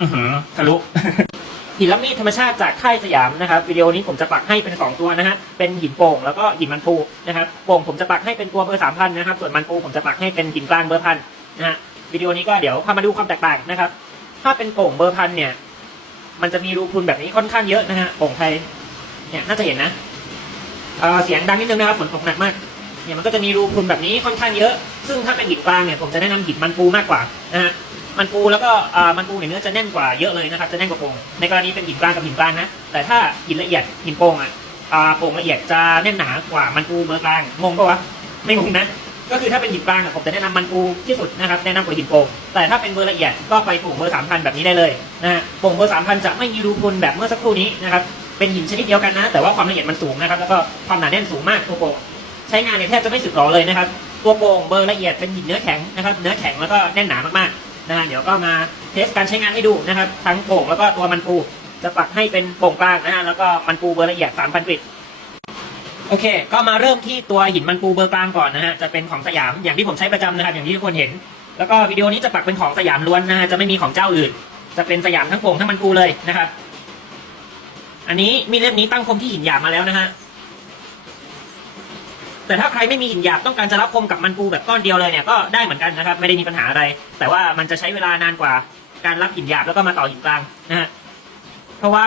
อือหือทะลุ หินละมีดธรรมชาติจากค่ายสยามนะครับวิดีโอนี้ผมจะปักให้เป็นสองตัวนะฮะเป็นหินโป่งแล้วก็หินมันปูนะครับโป่งผมจะปักให้เป็นตัวเบอร์สามพันนะครับส่วนมันปูผมจะปักให้เป็นหินกลางเบอร์พันนะฮะวิดีโอนี้ก็เดี๋ยวพามาดูความแตกต่างนะครับ ถ้าเป็นโป่งเบอร์พันเนี่ย มันจะมีรูพุนแบบนี้ค่อนข้างเยอะนะฮะโป่งไทยเนี่ยน่าจะเห็นนะเอ่อเสียงดังนิดนึงนะครับฝนตกหนักมากเนี่ยมันก็จะมีรูพุนแบบนี้ค่อนข้างเยอะ ซึ่งถ้าเป็นหินกลางเนี่ยผมจะแนะนำหินมันปูมากกว่านะฮะ มันปูแล้วก็อ่ามันปูเนี่ยเนื้อจะแน่นกว่าเยอะเลยนะครับ จะแน่นกว่าโป่งในกรณีเป็นหินกลางกับหินกลางนะ แต่ถ้าหินละเอียดหินโป่งอะอ่าโป่งละเอียดจะแน่นหนากว่ามันปูเบอร์กลางงงปะวะไม่งงนะก็คือถ้าเป็นหินกลางอะผมจะแนะนำมันปูที่สุดนะครับแนะนำกว่าหินโป่งแต่ถ้าเป็นเบอร์ละเอียดก็ไปโป่งเบอร์สามพันแบบนี้ได้เลยนะฮะโป่งเบอร์สามพันจะไม่มีรูพุนแบบเมื่อสักครู่นี้นะครับเป็นหินชนิดเดียวกันนะ แต่ว่าความละเอียดมันสูงนะครับแล้วก็ความหนาแน่นสูงมากตัวโป่งใช้งานเนี่ยแทบจะไม่สึกหรอเลยนะครับตัวโป่งเบอร์ละเอียดเป็นหินเนื้อแข็งนะครับเนื้อแข็งแล้วก็แน่นหนามากๆ นะฮะเดี๋ยวก็มาเทสการใช้งานให้ดูนะครับ ทั้งโป่งแล้วก็ตัวมันปู จะปักให้เป็นโป่งกลางนะฮะแล้วก็มันปูเบอร์ละเอียด3,000กริดโอเค ก็มาเริ่มที่ตัวหินมันปูเบอร์กลางก่อนนะฮะจะเป็นของสยามอย่างที่ผมใช้ประจำนะครับ อย่างที่ทุกคนเห็น แล้วก็วิดีโอนี้จะปักเป็นของสยามล้วนนะฮะจะไม่มีของเจ้าอื่น จะเป็นสยามทั้งโป่งทั้งมันปูเลยนะครับ อันนี้มีเล่มนี้ตั้งคมที่หินหยาบมาแล้วนะฮะ แต่ถ้าใครไม่มีหินหยาบต้องการจะรับคมกับมันปูแบบก้อนเดียวเลยเนี่ยก็ได้เหมือนกันนะครับ ไม่ได้มีปัญหาอะไร แต่ว่ามันจะใช้เวลานานกว่าการรับหินหยาบแล้วก็มาต่อหินกลางนะฮะเพราะว่า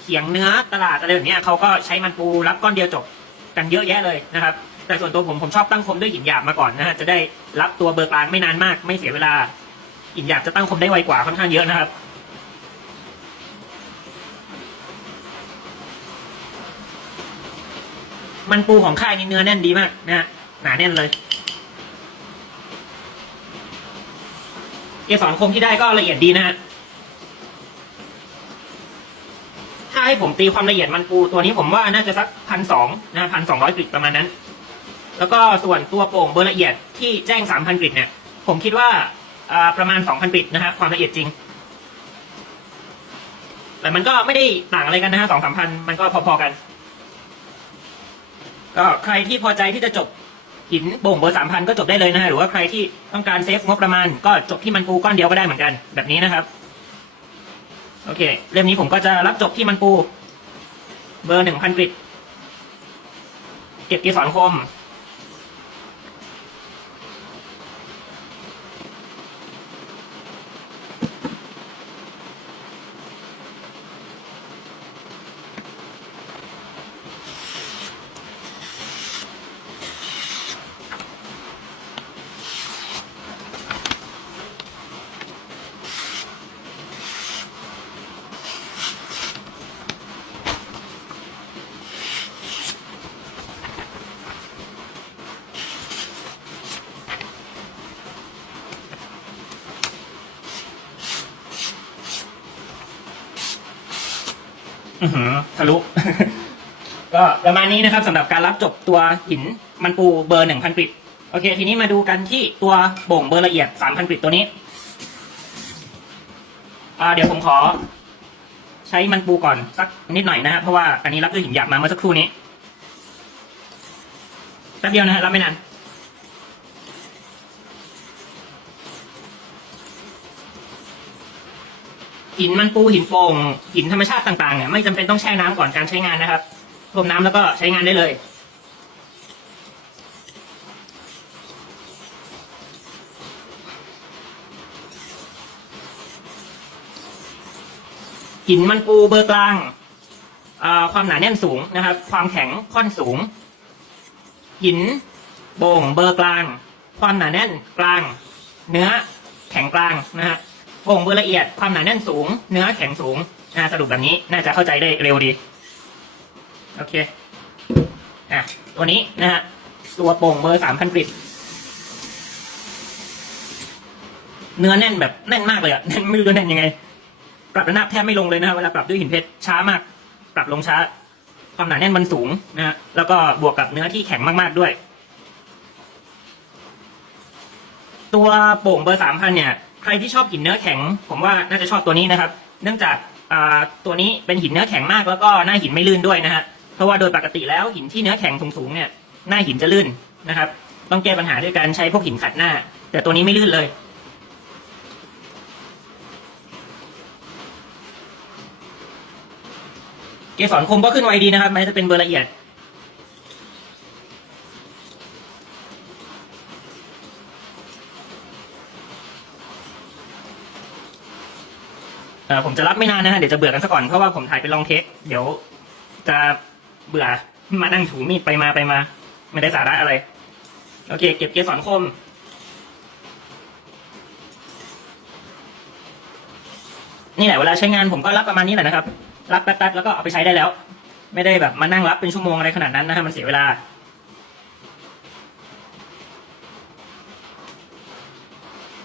เขียงเนื้อตลาดอะไรแบบนี้เขาก็ใช้มันปูรับก้อนเดียวจบกันเยอะแยะเลยนะครับ แต่ส่วนตัวผมผมชอบตั้งคมด้วยหินหยาบมาก่อนนะฮะจะได้รับตัวเบอร์กลางไม่นานมาก ไม่เสียเวลาหินหยาบจะตั้งคมได้ไวกว่าค่อนข้างเยอะนะครับ มันปูของค่ายนี่เนื้อแน่นดีมากนะฮะหนาแน่นเลยเกสรคมที่ได้ก็ละเอียดดีนะฮะถ้าให้ผมตีความละเอียดมันปูตัวนี้ผมว่าน่าจะสักพันสองนะพันสองร้อยกริดประมาณนั้น แล้วก็ส่วนตัวโป่งเบอร์ละเอียดที่แจ้งสามพันกริดเนี่ย ผมคิดว่าประมาณสองพันกริดนะฮะความละเอียดจริง แต่มันก็ไม่ได้ต่างอะไรกันนะฮะสองสามพันมันก็พอๆกัน ก็ใครที่พอใจที่จะจบหินโป่งเบอร์สามพันก็จบได้เลยนะฮะหรือว่าใครที่ต้องการเซฟงบประมาณ ก็จบที่มันปูก้อนเดียวก็ได้เหมือนกัน แบบนี้นะครับ โอเค เล่มนี้ผมก็จะรับจบที่มันปู เบอร์หนึ่งพันกริดเก็บเกสรคม อือหือทะลุ ก็ประมาณนี้นะครับสำหรับการรับจบตัวหินมันปูเบอร์หนึ่งพันกริดโอเค ทีนี้มาดูกันที่ตัวโบ่งเบอร์ละเอียดสามพันกริดตัวนี้อ่าเดี๋ยวผมขอ ใช้มันปูก่อนสักนิดหน่อยนะฮะเพราะว่าอันนี้รับด้วยหินหยาบมาเมื่อสักครู่นี้แป๊บเดียวนะฮะรับไม่นาน หินมันปูหินโป่งหินธรรมชาติต่างๆเนี่ยไม่จำเป็นต้องแช่น้ำก่อนการใช้งานนะครับรวมน้ำแล้วก็ใช้งานได้เลย หินมันปูเบอร์กลางอ่าความหนาแน่นสูงนะครับ ความแข็งค่อนสูง หินโบ่งเบอร์กลาง ความหนาแน่นกลาง เนื้อแข็งกลางนะฮะ โบ่งเบอร์ละเอียดความหนาแน่นสูง เนื้อแข็งสูงอ่าสรุปแบบนี้น่าจะเข้าใจได้เร็วดี โอเคอะตัวนี้นะฮะตัวโป่งเบอร์สามพันกริดเนื้อแน่นแบบแน่นมากเลยอะแน่นไม่รู้จะแน่นยังไง ปรับระนาบแทบไม่ลงเลยนะฮะเวลาปรับด้วยหินเพชรช้ามาก ปรับลงช้า ความหนาแน่นมันสูงนะฮะแล้วก็บวกกับเนื้อที่แข็งมากๆด้วย ตัวโป่งเบอร์สามพันเนี่ย ใครที่ชอบหินเนื้อแข็ง ผมว่าน่าจะชอบตัวนี้นะครับ เนื่องจากตัวนี้เป็นหินเนื้อแข็งมากแล้วก็หน้าหินไม่ลื่นด้วยนะฮะเพราะว่าโดยปกติแล้วหินที่เนื้อแข็งสูงๆเนี่ยหน้าหินจะลื่นนะครับ ต้องแก้ปัญหาด้วยการใช้พวกหินขัดหน้า แต่ตัวนี้ไม่ลื่นเลยเกสรคมก็ขึ้นไวดีนะครับมัจะเป็นเบอร์ละเอียด เออผมจะรับไม่นานนะฮะเดี๋ยวจะเบื่อกันซะก่อนเพราะว่าผมถ่ายเป็นลองเทคเดี๋ยว จะเบื่อมานั่งถูมีดไปมาไปมา ไม่ได้สาระอะไร โอเค เก็บเกสรคมนี่แหละเวลาใช้งานผมก็รับประมาณนี้แหละนะครับ รับแป๊บๆแล้วก็เอาไปใช้ได้แล้ว ไม่ได้แบบมานั่งรับเป็นชั่วโมงอะไรขนาดนั้นนะฮะมันเสียเวลา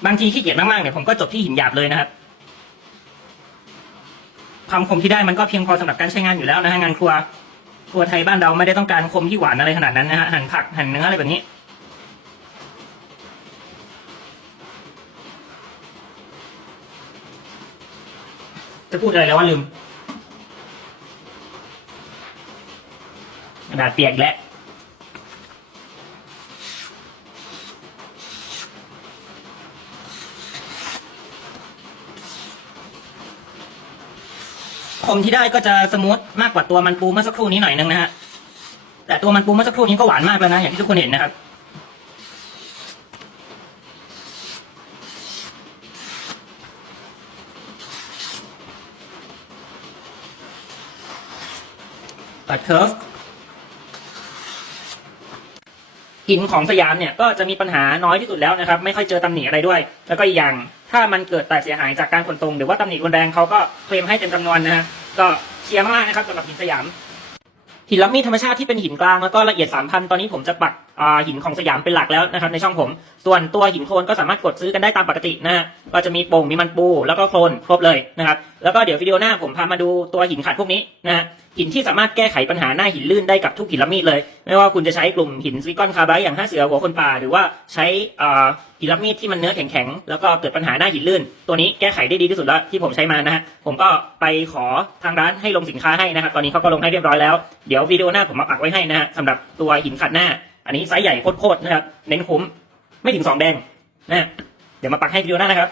บางทีขี้เกียจมากๆเนี่ยผมก็จบที่หินหยาบเลยนะครับ ความคมที่ได้มันก็เพียงพอสำหรับการใช้งานอยู่แล้วนะฮะงานครัวครัวไทยบ้านเราไม่ได้ต้องการคมที่หวานอะไรขนาดนั้นนะฮะหั่นผักหั่นเนื้ออะไรแบบนี้จะพูดอะไรแล้วว่าลืมกระดาษเปียกแล้ว มที่ได้ก็จะสมูทมากกว่าตัวมันปูเมื่อสักครู่นี้หน่อยนึงนะฮะแต่ตัวมันปูเมื่อสักครู่นี้ก็หวานมากแล้วนะอย่างที่ทุกคนเห็นนะครับตัดเคิร์ฟหินของสยามเนี่ยก็จะมีปัญหาน้อยที่สุดแล้วนะครับ ไม่ค่อยเจอตำหนิอะไรด้วย แล้วก็อีกอย่างถ้ามันเกิดแตกเสียหายจากการขนส่งหรือว่าตำหนิรุนแรงเขาก็เคลมให้เต็มจำนวนนะฮะ ก็เชียร์มากๆนะครับสำหรับหินสยาม หินลับมีธรรมชาติที่เป็นหินกลางแล้วก็ละเอียดสามพันตอนนี้ผมจะปักหินของสยามเป็นหลักแล้วนะครับในช่องผม ส่วนตัวหินโคลนก็สามารถกดซื้อกันได้ตามปกตินะฮะก็จะมีโป่งมีมันปูแล้วก็โคลนครบเลยนะครับแล้วก็เดี๋ยววิดีโอหน้าผมพามาดูตัวหินขัดพวกนี้นะฮะหินที่สามารถแก้ไขปัญหาหน้าหินลื่นได้กับทุกหินละมีดเลย ไม่ว่าคุณจะใช้กลุ่มหินซิลิคอนคาร์ไบอย่างห้าเสือหัวคนป่า หรือว่าใช้หินละมีดที่มันเนื้อแข็งๆแล้วก็เกิดปัญหาหน้าหินลื่น ตัวนี้แก้ไขได้ดีที่สุดแล้วที่ผมใช้มานะฮะผมก็ไปขอทางร้านให้ลงสินค้าให้นะครับตอนนี้เขาก็ลงให้เรียบร้อยแล้วเดี๋ยววิดีโอหน้าผมมาปักไว้ให้นะฮะสำหรับตัวหินขัดหน้า อันนี้ไซส์ใหญ่โคตรๆนะครับ เน้นคุ้ม ไม่ถึงสองแดงนะฮะเดี๋ยวมาปักให้วิดีโอหน้านะครับ